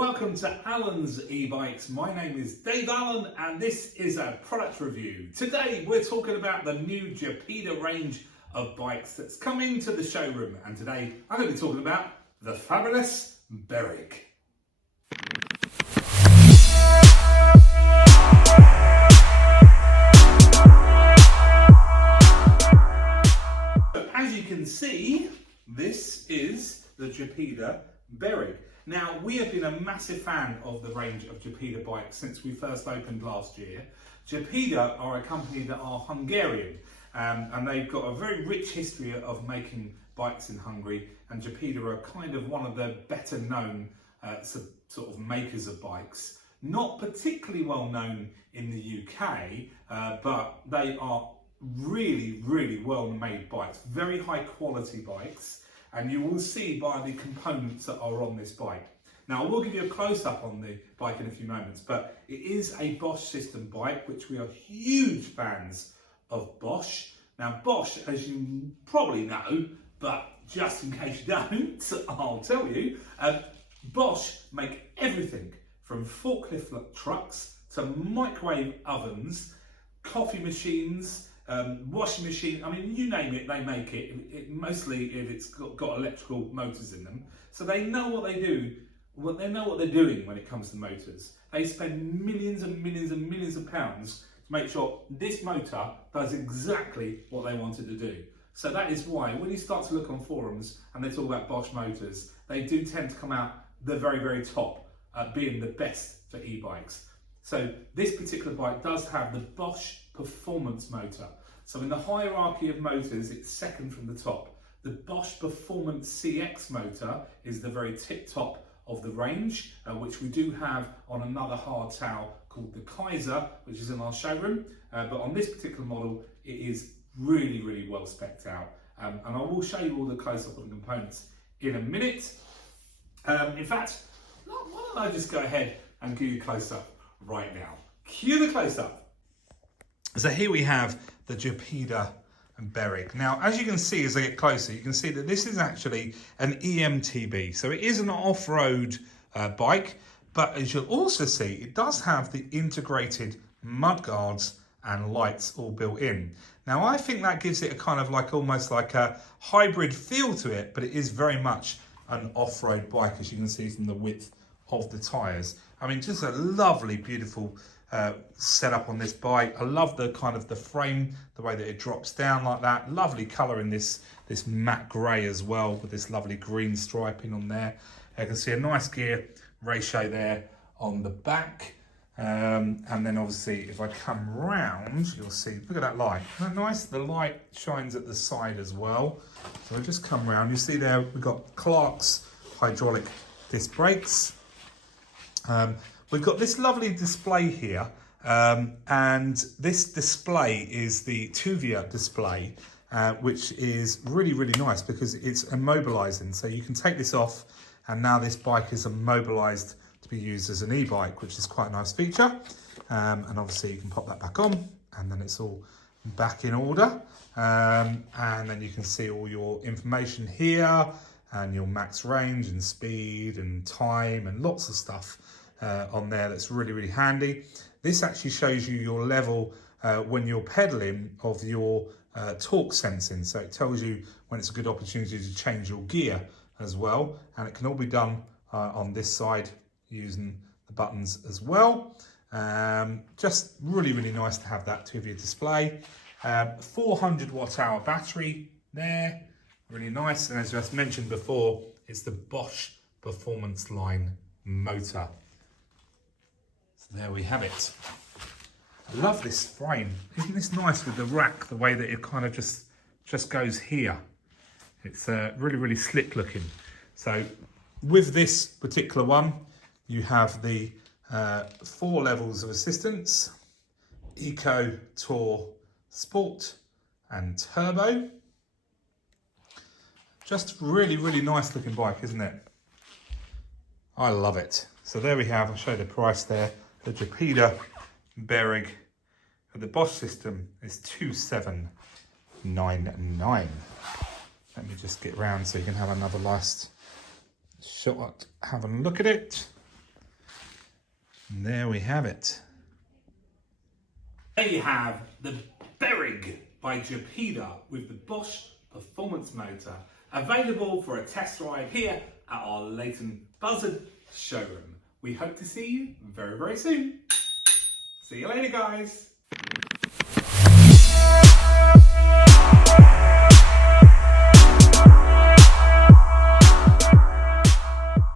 Welcome to Alan's e-bikes. My name is Dave Allen and this is a product review. Today we're talking about the new Gepida range of bikes that's come into the showroom, and today I'm going to be talking about the fabulous Berig. As you can see, this is the Gepida Berig. Now, we have been a massive fan of the range of Gepida bikes since we first opened last year. Gepida are a company that are Hungarian, and they've got a very rich history of making bikes in Hungary, and Gepida are kind of one of the better known sort of makers of bikes. Not particularly well known in the UK, but they are really well made bikes, very high quality bikes. And you will see by the components that are on this bike. Now, I will give you a close-up on the bike in a few moments, but it is a BOSCH system bike, which we are huge fans of BOSCH. Now, BOSCH, as you probably know, but just in case you don't, I'll tell you, BOSCH make everything from forklift trucks to microwave ovens, coffee machines, washing machine, I mean, you name it, they make it. Mostly if it's got electrical motors in them. So they know what they do, they know what they're doing when it comes to motors. They spend millions and millions and millions of pounds to make sure this motor does exactly what they wanted to do. So that is why when you start to look on forums and they talk about BOSCH motors, they do tend to come out the very top, being the best for e-bikes. So this particular bike does have the BOSCH performance motor. So in the hierarchy of motors, it's second from the top. The BOSCH Performance CX motor is the very tip top of the range, which we do have on another hardtail called the Kaiser, which is in our showroom. But on this particular model, it is really well spec'd out. And I will show you all the close-up on the components in a minute. In fact, why don't I just go ahead and give you a close-up right now. Cue the close-up. So here we have the Gepida Berig. Now, as you can see, as I get closer, you can see that this is actually an EMTB. So it is an off-road bike, but as you'll also see, it does have the integrated mudguards and lights all built in. Now, I think that gives it a kind of like almost like a hybrid feel to it, but it is very much an off-road bike, as you can see from the width of the tyres. I mean, just a lovely, beautiful setup on this bike. I love the kind of the frame, the way that it drops down like that. Lovely colour in this matte grey as well, with this lovely green striping on there. You can see a nice gear ratio there on the back. And then obviously if I come round, you'll see, look at that light. Isn't that nice? The light shines at the side as well. So I'll just come round. You see there, we've got Clark's hydraulic disc brakes. We've got this lovely display here, and this display is the Tuvia display, which is really nice because it's immobilizing. So you can take this off, and now this bike is immobilized to be used as an e-bike, which is quite a nice feature. And obviously you can pop that back on, and then it's all back in order. And then you can see all your information here, and your max range and speed and time and lots of stuff on there that's really handy. This actually shows you your level when you're pedaling of your torque sensing. So it tells you when it's a good opportunity to change your gear as well. And it can all be done on this side using the buttons as well. Just really nice to have that Tuvia display. 400 watt-hour battery there, really nice. And as I mentioned before, it's the BOSCH Performance Line motor. There we have it. I love this frame. Isn't this nice with the rack, the way that it kind of just goes here? It's really slick looking. So with this particular one, you have the 4 levels of assistance: Eco, Tour, Sport and Turbo. Just really nice looking bike, isn't it? I love it. So there we have, I'll show you the price there. The Gepida Berig of the BOSCH system is 2799. Let me just get round so you can have another last shot having a look at it. And there we have it. There you have the Berig by Gepida with the BOSCH performance motor, available for a test ride here at our Leighton Buzzard showroom. We hope to see you very, very soon. See you later, guys.